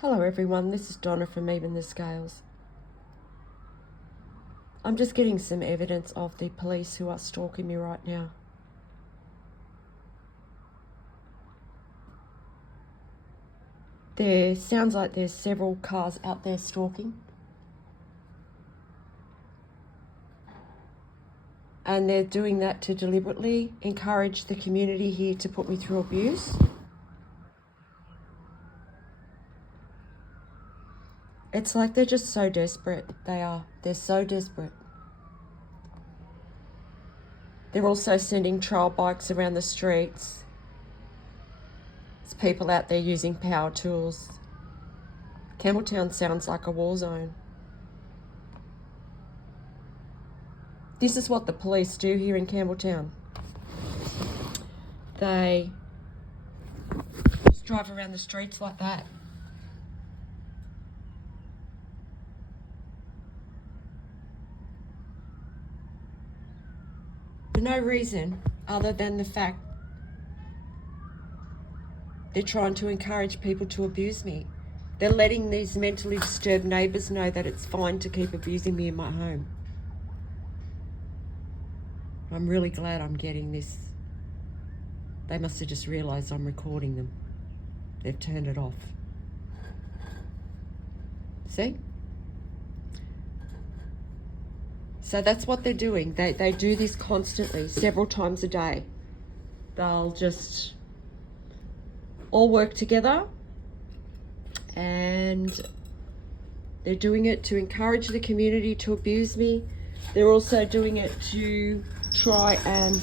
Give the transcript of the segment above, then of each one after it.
Hello everyone, this is Donna from Even the Scales. I'm just getting some evidence of the police who are stalking me right now. There sounds like there's several cars out there stalking. And they're doing that to deliberately encourage the community here to put me through abuse. It's like they're just so desperate. They are. They're so desperate. They're also sending trail bikes around the streets. There's people out there using power tools. Campbelltown sounds like a war zone. This is what the police do here in Campbelltown. They just drive around the streets like that. For no reason other than the fact they're trying to encourage people to abuse me. They're letting these mentally disturbed neighbours know that it's fine to keep abusing me in my home. I'm really glad I'm getting this. They must have just realised I'm recording them. They've turned it off. See? So that's what they're doing. They do this constantly, several times a day. They'll just all work together and they're doing it to encourage the community to abuse me. They're also doing it to try and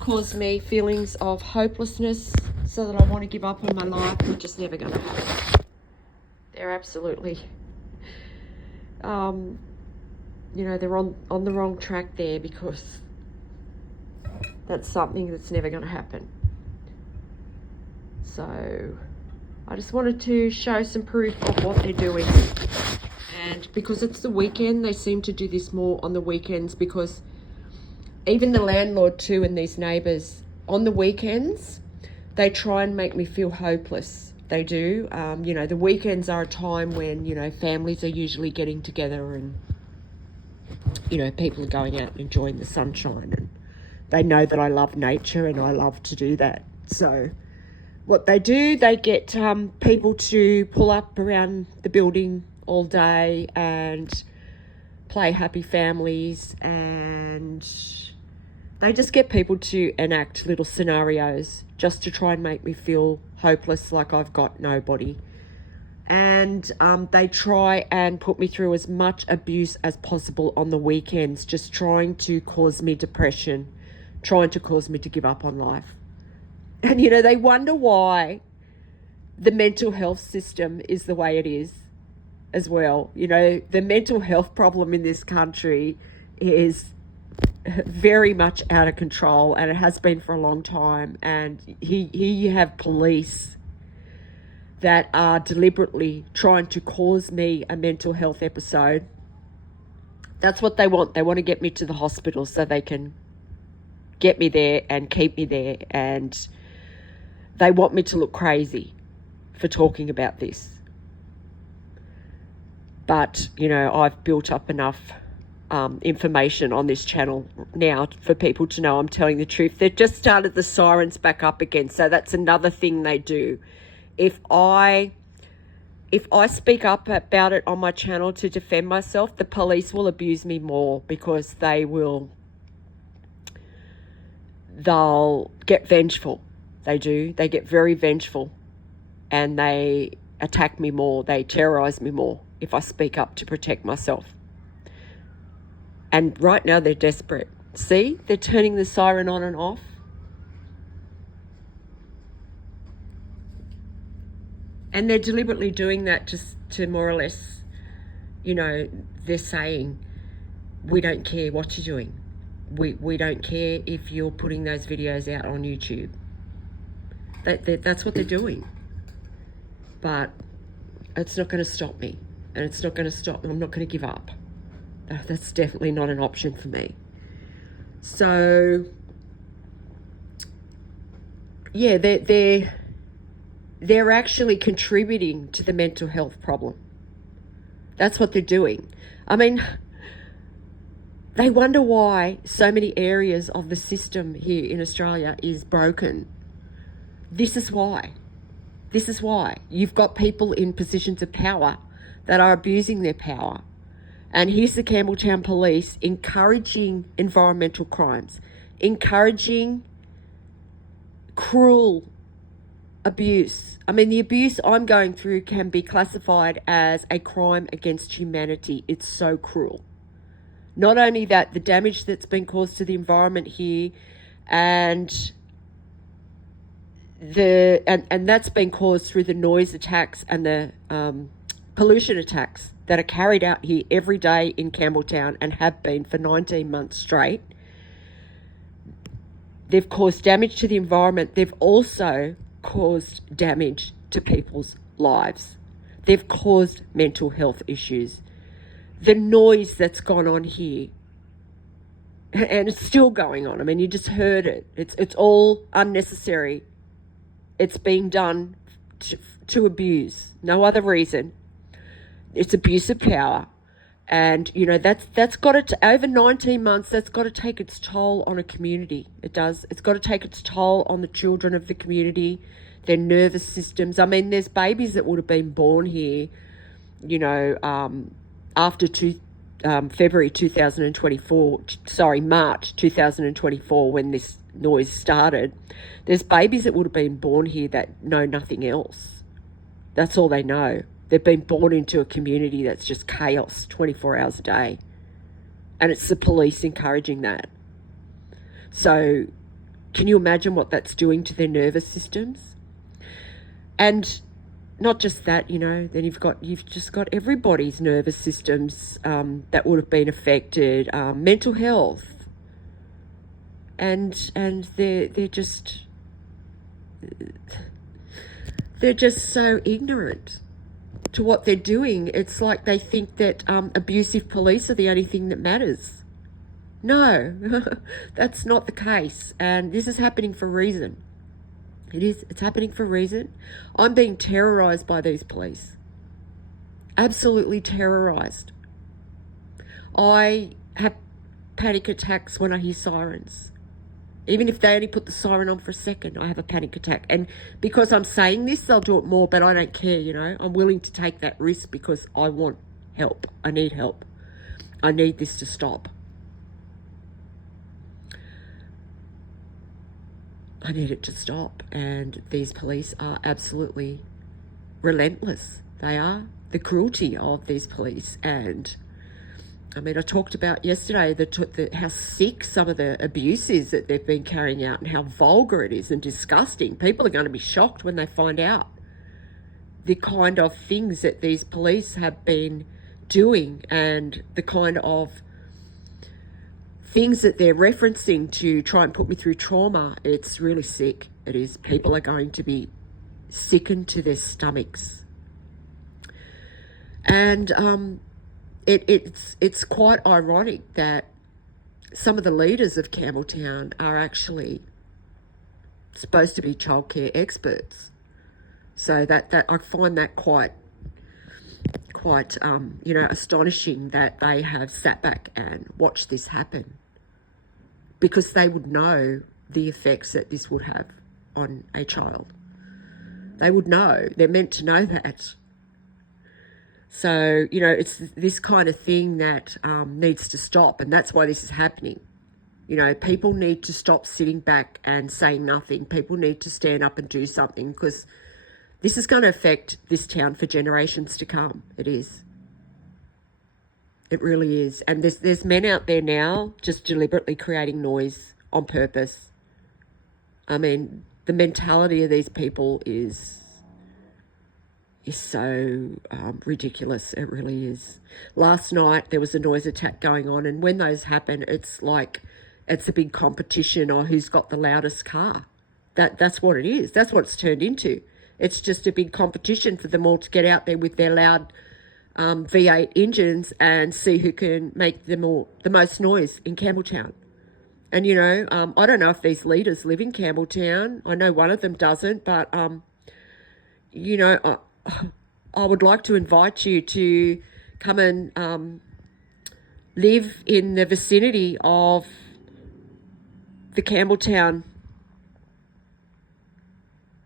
cause me feelings of hopelessness so that I want to give up on my life, which is never going to happen. They're absolutely, they're on the wrong track there, because that's something that's never going to happen. So I just wanted to show some proof of what they're doing. And because it's the weekend, they seem to do this more on the weekends, because even the landlord too and these neighbours, on the weekends, they try and make me feel hopeless. They do. The weekends are a time when, families are usually getting together and, people are going out and enjoying the sunshine, and they know that I love nature and I love to do that. So what they do, they get people to pull up around the building all day and play happy families, and they just get people to enact little scenarios just to try and make me feel hopeless, like I've got nobody. And they try and put me through as much abuse as possible on the weekends, just trying to cause me depression, trying to cause me to give up on life. And, they wonder why the mental health system is the way it is as well. The mental health problem in this country is very much out of control, and it has been for a long time. And here you have police that are deliberately trying to cause me a mental health episode. That's what they want. They want to get me to the hospital so they can get me there and keep me there. And they want me to look crazy for talking about this. But, I've built up enough information on this channel now for people to know I'm telling the truth. They've just started the sirens back up again. So that's another thing they do. If I speak up about it on my channel to defend myself, the police will abuse me more, because they'll get vengeful. They do. They get very vengeful, and they attack me more. They terrorize me more if I speak up to protect myself. And right now they're desperate. See, they're turning the siren on and off. And they're deliberately doing that just to more or less, they're saying, we don't care what you're doing. We don't care if you're putting those videos out on YouTube. That's what they're doing. But it's not going to stop me. And it's not going to stop me. I'm not going to give up. That's definitely not an option for me. So, yeah, they're they're actually contributing to the mental health problem. That's what they're doing. I mean, they wonder why so many areas of the system here in Australia is broken. This is why. This is why. You've got people in positions of power that are abusing their power. And here's the Campbelltown Police encouraging environmental crimes, encouraging cruel abuse. I mean, the abuse I'm going through can be classified as a crime against humanity. It's so cruel. Not only that, the damage that's been caused to the environment here, and that's been caused through the noise attacks and the pollution attacks that are carried out here every day in Campbelltown and have been for 19 months straight. They've caused damage to the environment. They've also caused damage to people's lives. They've caused mental health issues. The noise that's gone on here, and it's still going on. I mean, you just heard it. It's all unnecessary. It's being done to abuse. No other reason. It's abuse of power. And, you know, that's got to, over 19 months, that's got to take its toll on a community. It does. It's got to take its toll on the children of the community, their nervous systems. I mean, there's babies that would have been born here, you know, after February 2024, March 2024, when this noise started. There's babies that would have been born here that know nothing else. That's all they know. They've been born into a community that's just chaos 24 hours a day. And it's the police encouraging that. So can you imagine what that's doing to their nervous systems? And not just that, you know, then you've just got everybody's nervous systems that would have been affected, mental health. And they're just so ignorant to what they're doing. It's like they think that abusive police are the only thing that matters. No, that's not the case. And this is happening for a reason. It's happening for a reason. I'm being terrorized by these police. Absolutely terrorized. I have panic attacks when I hear sirens. Even if they only put the siren on for a second, I have a panic attack. And because I'm saying this, they'll do it more, but I don't care, you know. I'm willing to take that risk because I want help. I need help. I need this to stop. I need it to stop. And these police are absolutely relentless. They are. The cruelty of these police. And I mean, I talked about yesterday how sick some of the abuse is that they've been carrying out and how vulgar it is and disgusting. People are going to be shocked when they find out the kind of things that these police have been doing and the kind of things that they're referencing to try and put me through trauma. It's really sick. It is. People are going to be sickened to their stomachs. And it's quite ironic that some of the leaders of Campbelltown are actually supposed to be childcare experts. So that I find that quite you know, astonishing that they have sat back and watched this happen, because they would know the effects that this would have on a child. They would know. They're meant to know that. So, you know, it's this kind of thing that needs to stop, and that's why this is happening. You know, people need to stop sitting back and saying nothing. People need to stand up and do something, because this is going to affect this town for generations to come. It is. It really is. And there's men out there now just deliberately creating noise on purpose. I mean, the mentality of these people is so ridiculous. It really is. Last night there was a noise attack going on, and when those happen, it's like it's a big competition or who's got the loudest car. That's what it is. That's what it's turned into. It's just a big competition for them all to get out there with their loud V8 engines and see who can make the most noise in Campbelltown. And, you know, I don't know if these leaders live in Campbelltown. I know one of them doesn't, but, you know, I would like to invite you to come and live in the vicinity of the Campbelltown,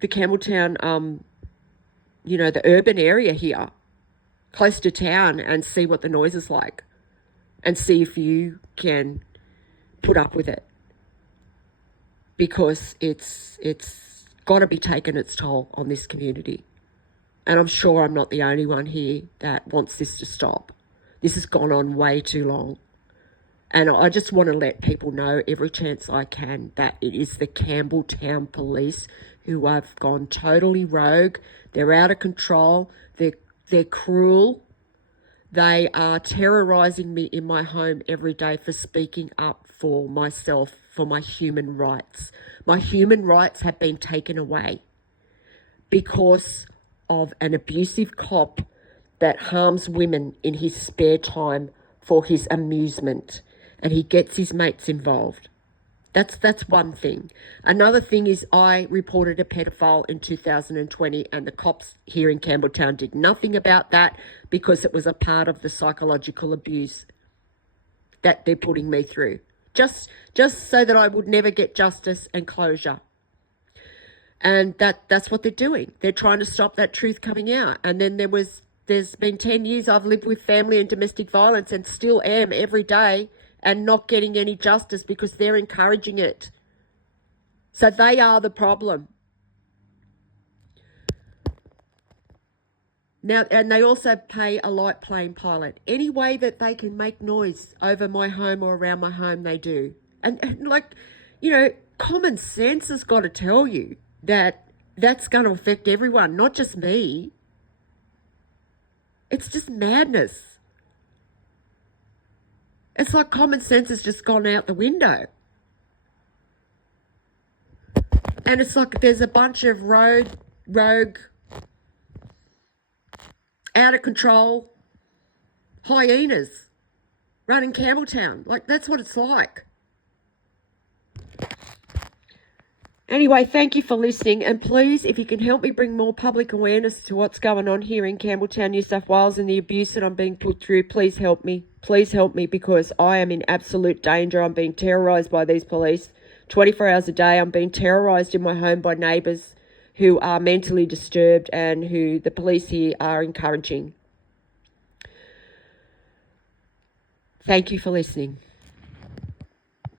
the urban area here, close to town, and see what the noise is like, and see if you can put up with it, because it's got to be taken its toll on this community. And I'm sure I'm not the only one here that wants this to stop. This has gone on way too long. And I just want to let people know every chance I can that it is the Campbelltown Police who have gone totally rogue. They're out of control. They're cruel. They are terrorising me in my home every day for speaking up for myself, for my human rights. My human rights have been taken away because of an abusive cop that harms women in his spare time for his amusement, and he gets his mates involved. That's one thing. Another thing is I reported a pedophile in 2020, and the cops here in Campbelltown did nothing about that because it was a part of the psychological abuse that they're putting me through. Just so that I would never get justice and closure. And that's what they're doing. They're trying to stop that truth coming out. And then there's been 10 years I've lived with family and domestic violence, and still am every day, and not getting any justice because they're encouraging it. So they are the problem. Now, and they also pay a light plane pilot. Any way that they can make noise over my home or around my home, they do. And common sense has got to tell you that that's going to affect everyone, not just me. It's just madness. It's like common sense has just gone out the window. And it's like there's a bunch of rogue, out of control hyenas running Campbelltown. Like, that's what it's like. Anyway, thank you for listening. And please, if you can help me bring more public awareness to what's going on here in Campbelltown, New South Wales, and the abuse that I'm being put through, please help me. Please help me, because I am in absolute danger. I'm being terrorised by these police 24 hours a day. I'm being terrorised in my home by neighbours who are mentally disturbed and who the police here are encouraging. Thank you for listening.